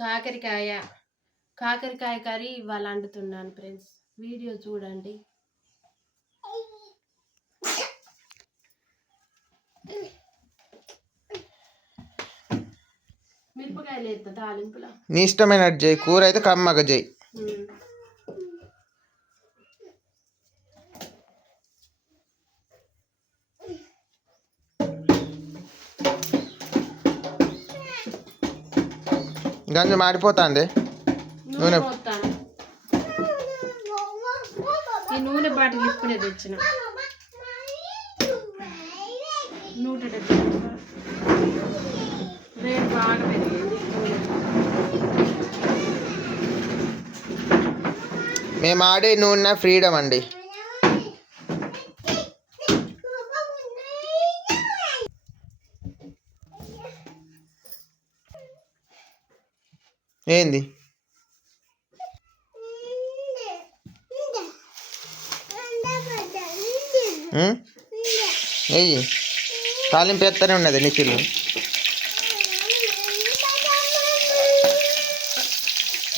కాకరకాయ కాకరకాయ కర్రీ ఇవాళ వండుతున్నాను ఫ్రెండ్స్. వీడియో చూడండి. మిరపకాయలు వేస్తా తాలింపులో. నీ ఇష్టమైనట్టు చేయి. కూర అయితే కమ్మగా చేయి. గంజ మాడిపోతుంది. నూనె ఈ నూనె బాటిల్ ఇప్పుడే తెచ్చిన 170 రేట్ బాగా పెరిగింది. మేము ఆడే నూనె ఫ్రీడమ్ అండి. ఏంది వెయ్యి తాలింపు ఎత్తనే ఉన్నది నిఖిల్.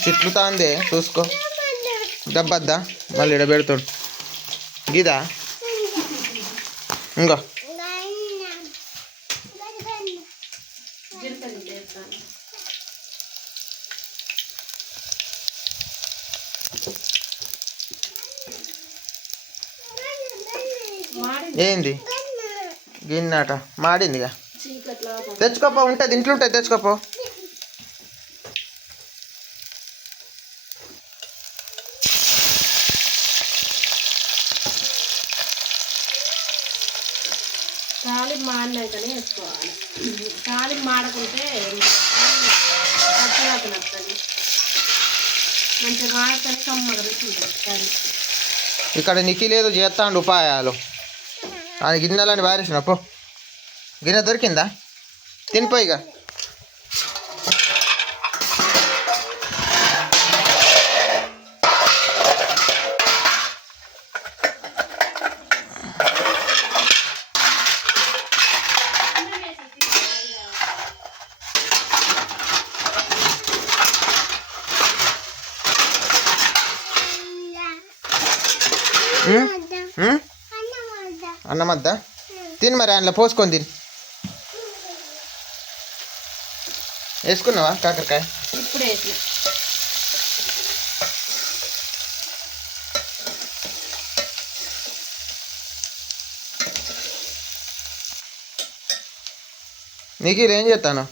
చిట్లుతాందే చూసుకో. దబ్బద్దా మళ్ళీ ఇక్కడ పెడుతాడు. గీదా ఇంకో ఏంది గిన్నెట మాడిందిగా. తెచ్చుకోపో, ఉంటుంది ఇంట్లో ఉంటుంది, తెచ్చుకోపో. తాలింపు మాడినాకనే వేసుకోవాలి. తాలింపు మాడకుంటే పచ్చరాకు నచ్చది. మంచిగా మాడతానే కమ్మగా రుచి ఉంటుంది కర్రీ. ఇక్కడ నిఖిల్ ఏదో చేస్తాండు ఉపాయాలు. అది గిన్నెలని వారేసిన పో. గిన్నె దొరికిందా? తినిపోయిగా. అన్నమద్దా తిని మరి అందులో పోసుకొని తిని. వేసుకున్నావా కాకరకాయ? ఇప్పుడు వేసిన. నీకు ఏం చేస్తాను?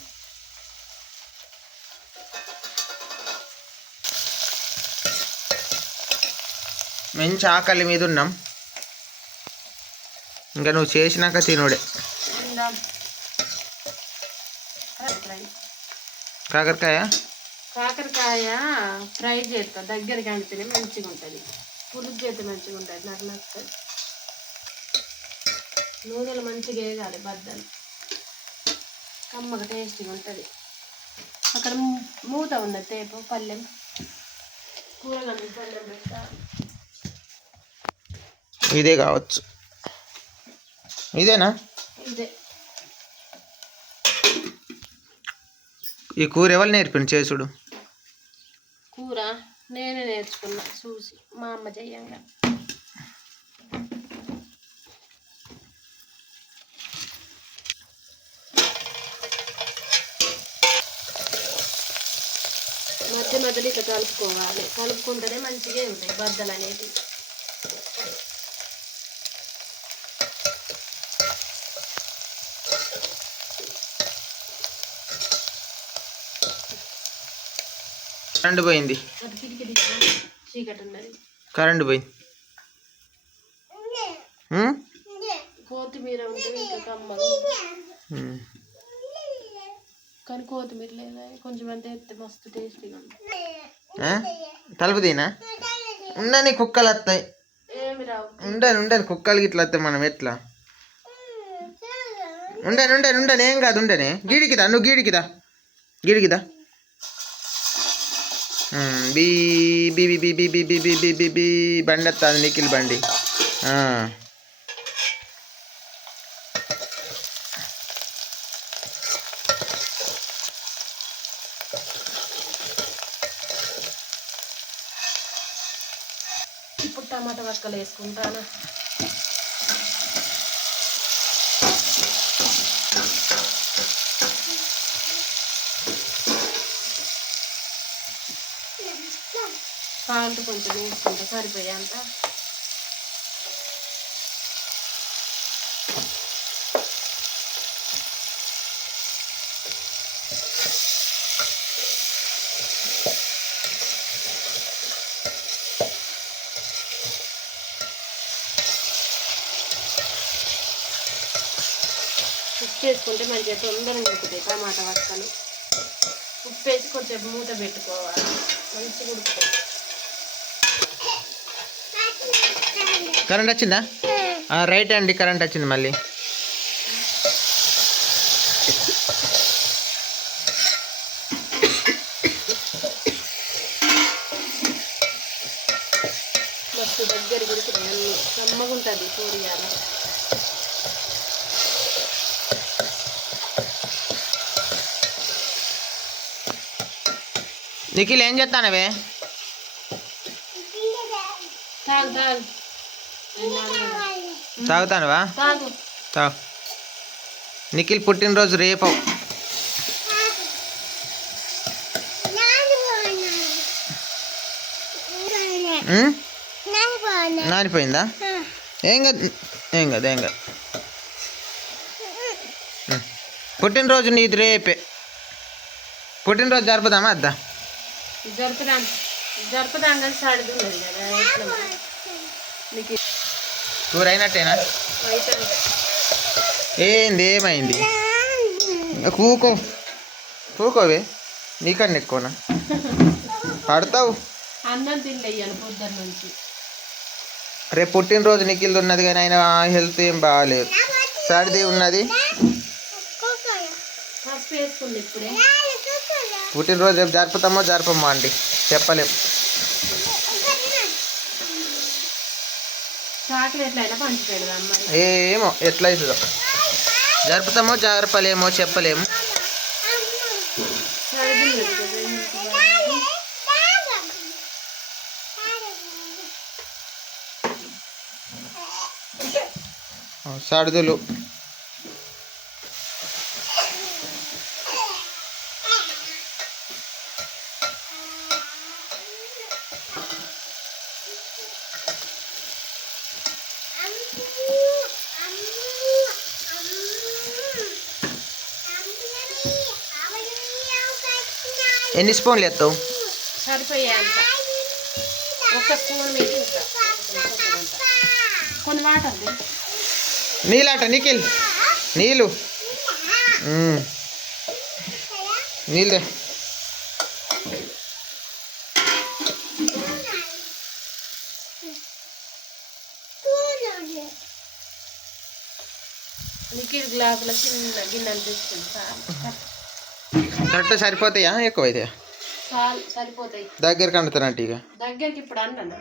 మంచి ఆకలి మీద ఉన్నాం. ఇంకా నువ్వు చేసినాక తినుడే. కాకరకాయ ఫ్రై చేస్తా. దగ్గరికి అంటేనే మంచిగా ఉంటుంది. పులుసు చేస్తే మంచిగా ఉంటుంది. నాకు నచ్చదు. నూనెలు మంచిగా వేయాలి. బద్దలు కమ్మగా టేస్టీగా ఉంటుంది. అక్కడ మూత ఉన్నది తేపు పల్లెం కూరగాయలు పల్లెం పెట్టా. ఇదే కావచ్చు. ఇదేనా? ఇదే. ఈ కూర ఎవరు నేర్పింది చేసుడు? కూర నేనే నేర్చుకున్నా చూసి, మా అమ్మ చెయ్యంగా. మధ్య మధ్యలో ఇట్లా కలుపుకోవాలి. కలుపుకుంటేనే మంచిగా ఉంటాయి బద్దలు అనేవి. కరెంటు పోయింది. కరెంటు పోయింది. కొత్తిమీర ఉంటుంది ఇంకా కమ్మగా. కానీ కొత్తిమీర లేదా కొంచెం అంతా ఎత్తే మస్తు టేస్టీగా ఉంటుంది. తలుపు తీనా ఉండని కుక్కలు వస్తాయి. ఏమి రావు. ఉండని కుక్కలు ఇట్లా వస్తాయి. మనం ఎట్లా ఉండని ఏం కాదు. ఉండని గీడికిదా, నువ్వు గీడికిదా. బీ బీ బీ బీ బీ బీ బీ బీ బీ బీ బీ బండి వస్తుంది. నిఖిల్ బండి. టమాటా వక్కలు వేసుకుంటాను. సాల్ట్ కొంచెం వేసుకుంటా సరిపోయేంత. ఉప్పు వేసుకుంటే మంచిగా తొందరగా ఉడుకుతాయి టమాటా వక్కలు. ఉప్పు వేసి కొంచెం మూత పెట్టుకోవాలి, మంచిగా ఉడుకుతాయి. కరెంట్ వచ్చిందా? రైట్ అండి, కరెంట్ వచ్చింది మళ్ళీ. మస్తు దగ్గర ఉడుకుతాయి అన్నీ, కమ్మగా ఉంటుంది కూరగాయల. నిఖిల్ ఏం చేస్తానవే? తాగు తాగు తాగుతానువా? తాగు. తాగు. నిఖిల్ పుట్టినరోజు రేపు. నానిపోయిందా? ఏం కాదు ఏం కాదు ఏం కాదు. పుట్టినరోజు నీది రేపే. పుట్టినరోజు జరుపుదామా అద్దా? జరుపుదాం జరుపుదాం కానీ సడిది ఉన్నది కదా. మీకు కూర అయినట్టేనా? అయితే ఏంది ఏమైంది? కూకో కూకోవే, నీకన్నా ఎక్కువనా పడతావు. అన్నం తినలేయ్యాను పొద్దున్న నుంచి. రేపు పుట్టినరోజు నిఖిల్ది ఉన్నది కానీ ఆయన హెల్త్ ఏం బాగాలేదు, సర్ది ఉన్నది. పసుపు వేసుకుంది ఇప్పుడే. పుట్టినరోజు రేపు జరుపుతామో జరపమో అండి, చెప్పలేము. చాక్లెట్లు అయినా పంచి పెడదాం మరి. ఏమో ఎట్లా అవుతుందో, జరుపుతామో జరపలేమో చెప్పలేము. సర్ది ఉన్నది కదా ఇంటికి. సర్దులు ఎన్ని స్పూన్లు ఎత్తావు? సరిపోయే అంత, ఒక స్పూన్ మీద ఇంకా కొన్ని వాటర్. నీళ్ళట నిఖిల్, నీళ్ళు నీళ్ళే. నిఖిల్ గ్లాసులో చిన్న గిన్నెలు తీసుకుంది. కరెక్ట్ సరిపోతాయా ఎక్కువైతాయా? చాలు సరిపోతాయి. దగ్గరికి అంటుతానంట ఇక. దగ్గరికి ఇప్పుడు అన్నా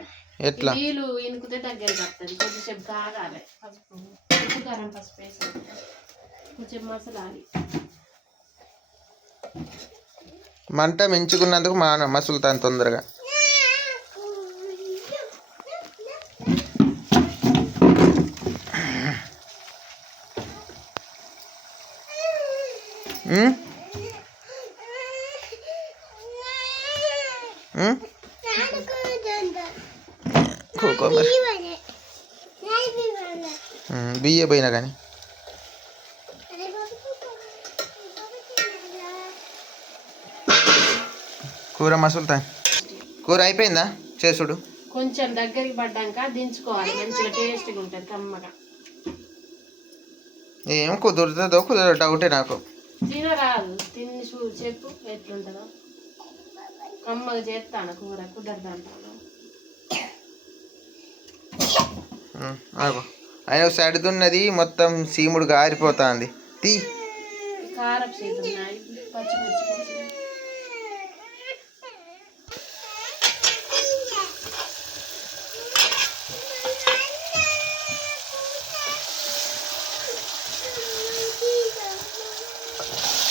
ఎట్లా? నీళ్ళు ఇనుకుతే దగ్గరికి వస్తుంది. కొంచెంసేపు కాగాలి. పసుపు ఉప్పు కారం పసుపు వేసి కొంచెం మసలాలి. మంట మెంచుకున్నందుకు మసులుతాను తొందరగా. మరి బియ్య పోయినా కానీ కూర మసులుతా. కూర అయిపోయిందా చేసుడు? కొంచెం దగ్గరికి పడ్డాక దించుకోవాలి, మంచిగా టేస్ట్గా ఉంటుంది కమ్మగా. ఏం కుదురుతుందో కుదరదు డౌటే నాకు. తినరాదు, తిని చెప్పు ఎట్లుంటుందో. కమ్మగా చేస్తాను కూర, కుదరదు అంటాను. ఆయన సడిదున్నది మొత్తం సీముడు గారిపోతుంది. తీ కారం చేతి ఉన్నాయి, పచ్చిమిర్చి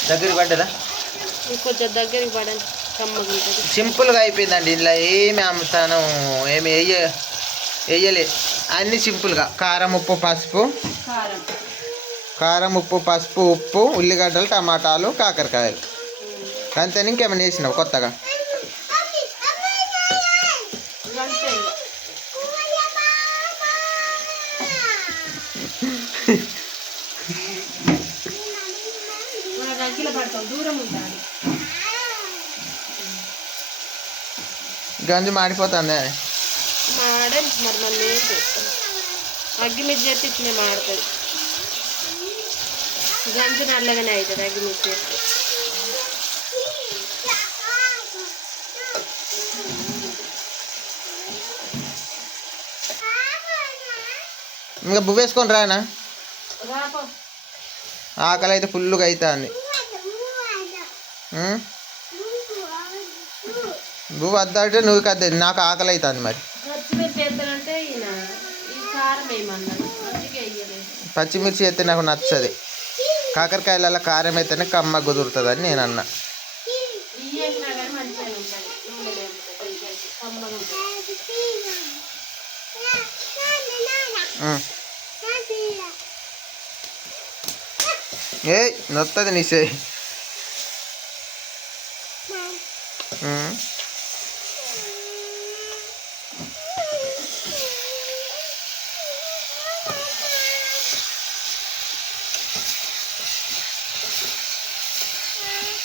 దగ్గరికి పడ్డదా? కొంచెం దగ్గరికి పడండి, కమ్మగా ఉంటుంది. సింపుల్గా అయిపోయిందండి. ఇందులో ఏమి అమ్ముతాను ఏమి వేయలే, అన్నీ సింపుల్గా కారం ఉప్పు పసుపు, కారం కారం ఉప్పు పసుపు ఉప్పు ఉల్లిగడ్డలు టమాటాలు కాకరకాయలు అంతే. ఇంకేమైనా వేసినావు కొత్తగా? అంతే ఇక. మన దగ్గర పడతాం, దూరం ఉంటాను. గంజి మాడిపోతుంది. మాడే మరి మళ్ళీ ఏం చేస్తాం, అగ్గి మీద చేస్తే ఇట్లనే మాడుతుంది. గంజి నల్లగానే అవుతుంది అగ్గి మీద చేస్తే. ఇంకా బువ్వ వేసుకొని రానా? రాపో. ఆకలి అయితే ఫుల్గా అవుతుంది. నువ్వు వద్దంటే నువ్వు కద్ద, నాకు ఆకలి అవుతుంది. మరి పచ్చిమిర్చి వేస్తానంటే ఈయన ఈ కారం వేయమన్నాను, అందుకే వేయలేదు. పచ్చిమిర్చి అయితే నాకు నచ్చది. కాకరకాయలలో కారం అయితేనే కమ్మ కుదురుతుందని నేను అన్నా. ఇవి వేసినా కానీ మంచిగా ఉంటుంది, నూనె లేకపోతే కమ్మగా ఉంటుంది. ఏ నొత్తది నీ చేయి.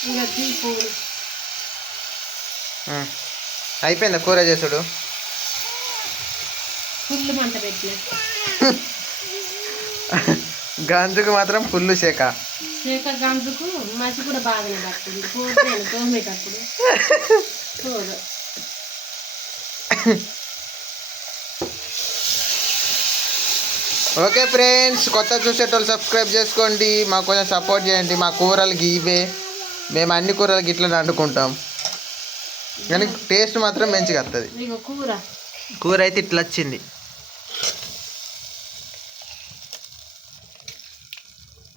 ఇంకా పువ్వులు అయిపోయిందా కూర చేసుడు? ఫుల్ మంట పెట్టిన. గంజుకు మాత్రం ఫుల్ షేక. శేఖ గంజుకు మసి కూడా బాగానే పడుతుంది. పోతాను తోమేటప్పుడు చూడు. ఓకే ఫ్రెండ్స్, కొత్త చూసేటోళ్ళు సబ్స్క్రైబ్ చేసుకోండి, మాకు కొంచెం సపోర్ట్ చేయండి. మా కూరలకి ఇవే, మేము అన్ని కూరలకి ఇట్లా వండుకుంటాం, కానీ టేస్ట్ మాత్రం మంచిగా వస్తుంది. కూర అయితే ఇట్లా వచ్చింది.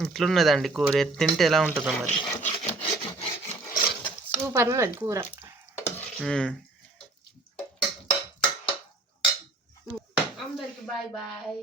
ఇట్లున్నదండి కూర, తింటే ఎలా ఉంటుందో మరి. సూపర్ ఉన్నది కూర. అందరికి బాయ్ బాయ్.